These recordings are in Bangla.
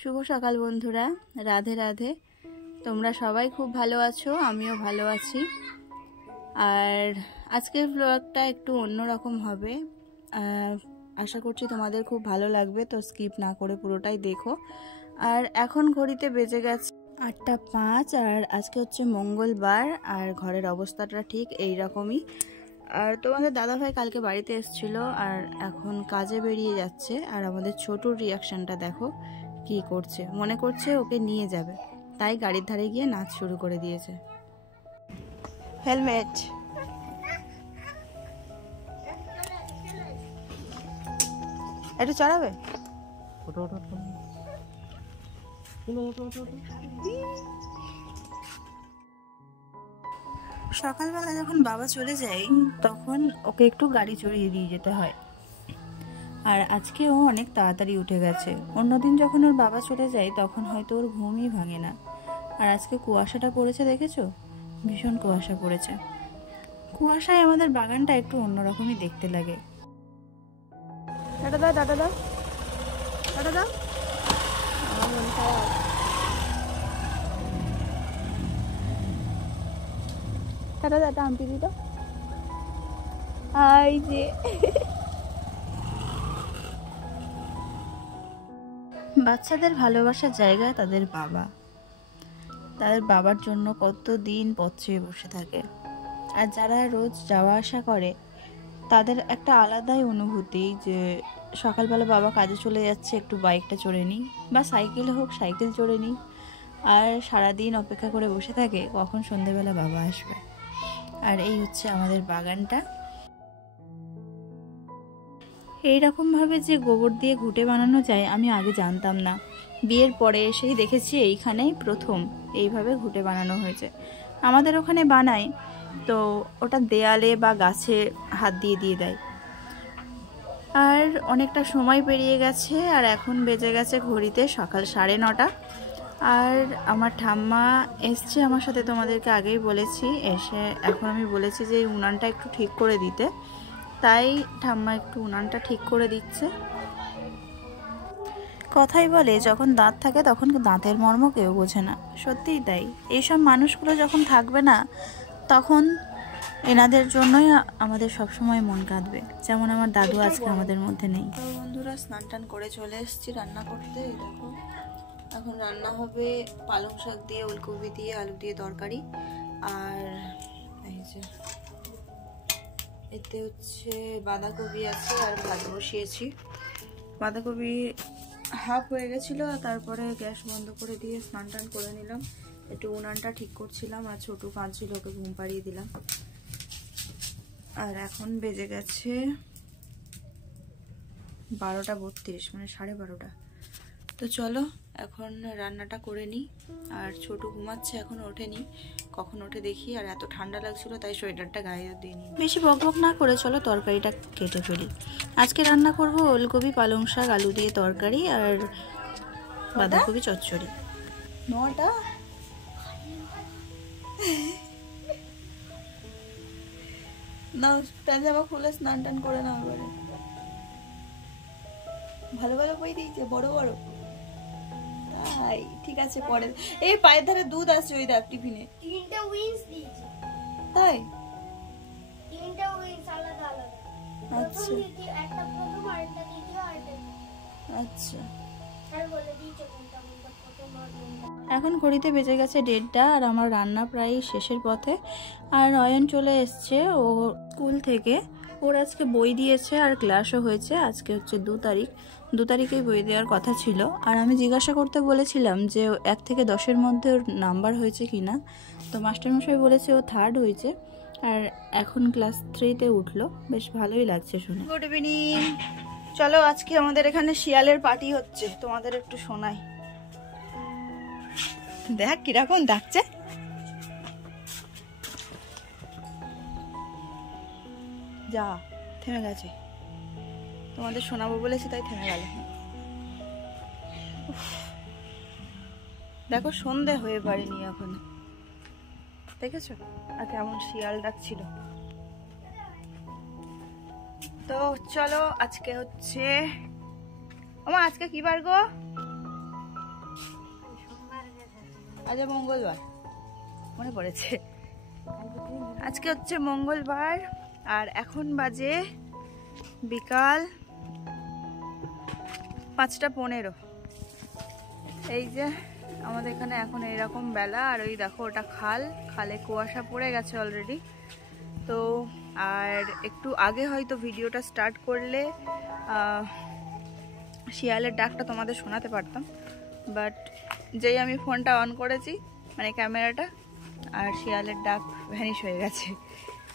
শুভ সকাল বন্ধুরা, রাধে রাধে। তোমরা সবাই খুব ভালো আছো, আমিও ভালো আছি। আর আজকের ব্লগটা একটু অন্যরকম হবে, আশা করছি তোমাদের খুব ভালো লাগবে, তো স্কিপ না করে পুরোটাই দেখো। আর এখন ঘড়িতে বেজে গেছে 8:05, আর আজকে হচ্ছে মঙ্গলবার। আর ঘরের অবস্থাটা ঠিক এই রকমই। আর তোমাদের দাদাভাই কালকে বাড়িতে এসেছিল, আর এখন কাজে বেরিয়ে যাচ্ছে। আর আমাদের ছোটুর রিয়াকশনটা দেখো, কি করছে, মনে করছে ওকে নিয়ে যাবে, তাই গাড়ির ধারে গিয়ে নাচ শুরু করে দিয়েছে। হেলমেট একটু চড়াবে। সকালবেলা যখন বাবা চলে যায় তখন ওকে একটু গাড়ি চড়িয়ে দিয়ে যেতে হয়। আর আজকে ও অনেক তাড়াতাড়ি উঠে গেছে। অন্যদিন যখন ওর বাবা চলে যায় তখন হয়তো ওর ঘুমই ভাঙে না। আর আজকে কুয়াশাটা পড়েছে, দেখেছো? ভীষণ কুয়াশা পড়েছে। কুয়াশায় আমাদের বাগানটা একটু অন্যরকমই দেখতে লাগে। টাটা দাও, টাটা দাও, টাটা দাও। আমার মন খারাপ। টাটা দাও, টাম্পি দিত। আই যে বাচ্চাদের ভালোবাসার জায়গা তাদের বাবা। তাদের বাবার জন্য কত দিন পথ চেয়ে বসে থাকে। আর যারা রোজ যাওয়া আসা করে তাদের একটা আলাদাই অনুভূতি, যে সকালবেলা বাবা কাজে চলে যাচ্ছে, একটু বাইকটা চড়ে নিই, বা সাইকেলে হোক সাইকেল চড়ে নিই। আর সারাদিন অপেক্ষা করে বসে থাকে কখন সন্ধেবেলা বাবা আসবে। আর এই হচ্ছে আমাদের বাগানটা। এইরকমভাবে যে গোবর দিয়ে ঘুঁটে বানানো যায় আমি আগে জানতাম না। বিয়ের পরে এসেই দেখেছি এইখানেই প্রথম এইভাবে ঘুঁটে বানানো হয়েছে। আমাদের ওখানে বানায়, তো ওটা দেয়ালে বা গাছে হাত দিয়ে দিয়ে দেয়। আর অনেকটা সময় পেরিয়ে গেছে, আর এখন বেজে গেছে ঘড়িতে সকাল 9:30। আর আমার ঠাম্মা এসছে আমার সাথে, তোমাদেরকে আগেই বলেছি। এসে এখন আমি বলেছি যে এই উনানটা একটু ঠিক করে দিতে, তাই ঠাম্মা একটু উনানটা ঠিক করে দিচ্ছে। কথাই বলে, যখন দাঁত থাকে তখন দাঁতের মর্ম কেউ বোঝে না। সত্যিই তাই। এইসব মানুষগুলো যখন থাকবে না তখন এনাদের জন্যই আমাদের সবসময় মন কাঁদবে। যেমন আমার দাদু আজকে আমাদের মধ্যে নেই। তো বন্ধুরা, স্নান টান করে চলে এসেছি রান্না করতে। দেখো এখন রান্না হবে পালং শাক দিয়ে, ওলকপি দিয়ে, আলু দিয়ে তরকারি। আর এই যে এতে হচ্ছে বাঁধাকপি আছে, আর ভাত বসিয়েছি। বাঁধাকপি হাফ হয়ে গেছিলো, তারপরে গ্যাস বন্ধ করে দিয়ে স্নান টান করে নিলাম, একটু উনানটা ঠিক করছিলাম। আর ছোটু কাঁদছিল, ওকে ঘুম পাড়িয়ে দিলাম। আর এখন বেজে গেছে 12:32, মানে 12:30। তো চলো এখন রান্নাটা করে নিই। আর ছোটু ঘুমাচ্ছে, এখন ওঠেনি, কখন ওঠে দেখি। আর এত ঠান্ডা লাগছিল তাই সোয়েটারটা গায়ে দিয়ে নিই। বেশি বকবক না করে চলো তরকারিটা কেটে ফেলি। আজকে রান্না করব ওলকপি, পালং শাক, আলু দিয়ে তরকারি, আর বাঁধাকপি চচ্চড়ি। 9টা না, প্যান্ট জামা খুলে স্নান টান করে নাও। এবারে ভালো ভালো বই দিয়েছে, বড় বড়। তাই ঠিক আছে, পরে এই পায়ের ধারে দুধ আছে, ওই দেখ টিফিনে 3টা উইংস দিয়েছে। তাই 3টা উইংস আলাদা আলাদা। আচ্ছা একটা প্রথম, আরেকটা দ্বিতীয়, আরেকটা। আচ্ছা। আর বলে দিয়েছে কোনটা কোনটা প্রথম আর কোনটা। এখন ঘড়িতে বেজে গেছে 1:30, আর আমার রান্না প্রায় শেষের পথে। আর অয়ন চলে এসছে ও স্কুল থেকে। ওর আজকে বই দিয়েছে আর ক্লাসও হয়েছে। আজকে হচ্ছে 2 তারিখ, 2 তারিখেই বই দেওয়ার কথা ছিল। আর আমি জিজ্ঞাসা করতে বলেছিলাম যে 1 থেকে 10-এর মধ্যে ওর নাম্বার হয়েছে কিনা। তো মাস্টারমশাই বলেছে ও 3rd হয়েছে, আর এখন ক্লাস 3-তে উঠলো। বেশ ভালোই লাগছে শুনে। Good evening. চলো আজকে আমাদের এখানে শিয়ালের পার্টি হচ্ছে, তোমাদের একটু শোনাই। দেখ কিরকম ডাকছে। যা, থেমে গেছে। তোমাদের শোনাবো বলেছি তাই থেমে গেল। দেখো সন্ধে হয়ে পারেনি এখন, দেখেছো? আর কেমন শিয়াল ডাকছিল। তো চলো আজকে হচ্ছে, আজকে কি বার গো? আজ মঙ্গলবার, মনে পড়েছে আজকে হচ্ছে মঙ্গলবার। আর এখন বাজে বিকাল 5:15। এই যে আমাদের এখানে এখন এইরকম বেলা। আর ওই দেখো ওটা খালে কুয়াশা পড়ে গেছে অলরেডি। তো আর একটু আগে হয়তো ভিডিওটা স্টার্ট করলে শিয়ালের ডাকটা তোমাদের শোনাতে পারতাম, বাট যেই আমি ফোনটা অন করেছি মানে ক্যামেরাটা, আর শিয়ালের ডাক ভ্যানিশ হয়ে গেছে,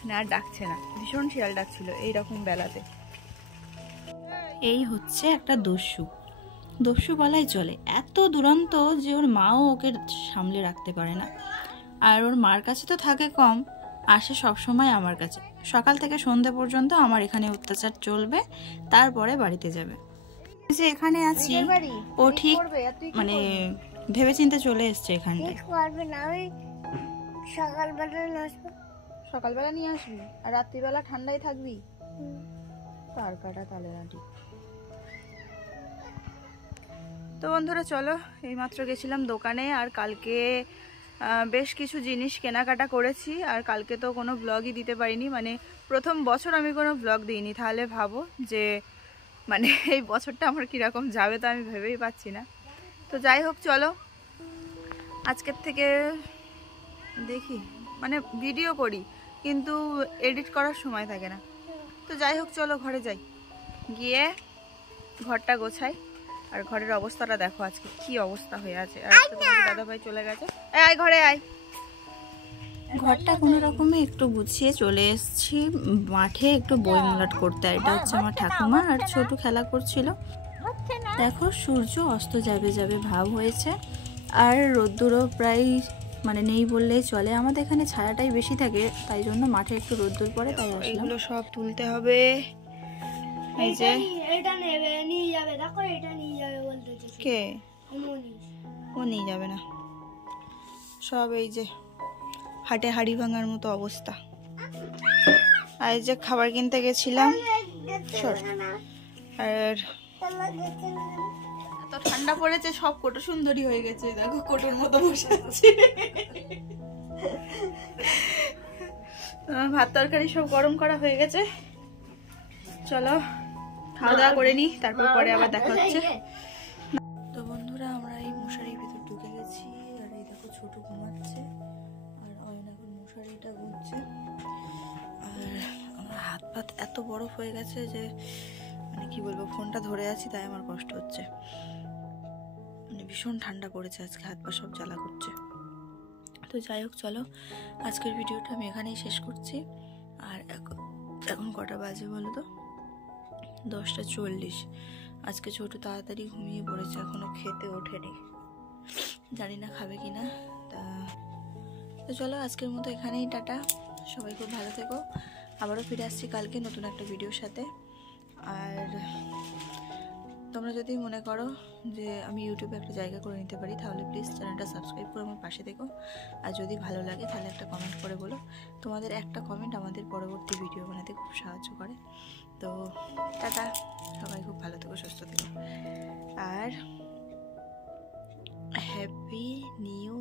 না আর ডাকছে না। ভীষণ শিয়াল ডাকছিল এইরকম বেলাতে। এই হচ্ছে একটা দস্যু বলাই চলে। এত দুরন্ত যে ওর মাও ওকে সামলে রাখতে পারে না। আর ওর মার কাছে তো থাকে কম, আসে সবসময় আমার কাছে। সকাল থেকে সন্ধ্যে পর্যন্ত আমার এখানে অত্যাচার চলবে, তারপরে বাড়িতে যাবে। যে এখানে আছি ও ঠিক মানে ভেবেচিন্তে চলে এসছে এখানটায়। সকালবেলা নিয়ে আসবি আর রাত্রিবেলা ঠান্ডায় থাকবি। তার কাটা তালে নাটি। তো বন্ধুরা চলো, এইমাত্র গেছিলাম দোকানে। আর কালকে বেশ কিছু জিনিস কেনাকাটা করেছি। আর কালকে তো কোনো ব্লগই দিতে পারিনি, মানে প্রথম বছর আমি কোনো ব্লগ দিইনি। তাহলে ভাবো যে মানে এই বছরটা আমার কীরকম যাবে, তো আমি ভেবেই পাচ্ছি না। তো যাই হোক চলো, আজকের থেকে দেখি মানে ভিডিও করি কিন্তু এডিট করার সময় থাকে না। তো যাই হোক চলো ঘরে যাই, গিয়ে ঘরটা গোছাই। আর ঘরের অবস্থাটা দেখো আজকে কি অবস্থা হয়ে আছে। আর দাদা ভাই চলে গেছে। আয় ঘরে আয়। ঘরটা কোনো রকমে একটু গুছিয়ে চলে এসেছি মাঠে একটু বই মলাট করতে। এটা হচ্ছে আমার ঠাকুমা আর ছোট খেলা করছিল। দেখো সূর্য অস্ত যাবে যাবে ভাব হয়েছে। আর রোদ্দুরও প্রায় মানে নেই বললেই চলে। আমাদের এখানে ছায়াটাই বেশি থাকে, তাই জন্য মাঠে একটু রোদ্দুর পড়ে, তাই আসলাম। এগুলো সব তুলতে হবে। এই যে এটা নেবে নিয়ে যাবে, দেখো এটা নিয়ে যাবে বলতেছে। কে? ও নিয়ে যাবে না। সব এই যে হাটে হাড়ি ভাঙার মতো অবস্থা। আর এই যে খাবার কিনতে গেছিলাম। আর এত ঠান্ডা পড়েছে, সব কোটো সুন্দরী হয়ে গেছে। দেখো কোটোর মতো বসে আছে। ভাত তরকারি সব গরম করা হয়ে গেছে। চলো খাওয়া দাওয়া করে নি, তারপর পরে আবার দেখা হচ্ছে। তো বন্ধুরা আমরা এই মশারির ভিতর ঢুকে গেছি। আর এই দেখো ছোট ঘুমাচ্ছে আর অয়ন এখন মশারিটা ঘুরছে। আর আমার হাত পাত এত বরফ হয়ে গেছে যে মানে কি বলবো, ফোনটা ধরে আছি তাই আমার কষ্ট হচ্ছে। মানে ভীষণ ঠান্ডা পড়েছে আজকে, হাত পা সব জ্বালা করছে। তো যাই হোক চলো, আজকের ভিডিওটা আমি এখানেই শেষ করছি। আর এখন কটা বাজে বলো তো? 10:40। আজকে ছোট তাড়াতাড়ি ঘুমিয়ে পড়েছে, এখনো খেতে ওঠেনি, জানি না খাবে কিনা। তো চলো আজকের মতো এখানেই টাটা। সবাই খুব ভালো থেকো। আবারও ফিরে আসছি কালকে নতুন একটা ভিডিওর সাথে। আর তোমরা যদি মনে করো যে আমি ইউটিউবে একটা জায়গা করে নিতে পারি, তাহলে প্লিজ চ্যানেলটা সাবস্ক্রাইব করে আমার পাশে থেকো। আর যদি ভালো লাগে তাহলে একটা কমেন্ট করে বলো। তোমাদের একটা কমেন্ট আমাদের পরবর্তী ভিডিও বানাতে খুব সাহায্য করে। তো টাটা, সবাই খুব ভালো থেকো, সুস্থ থেকো। আর হ্যাপি নিউ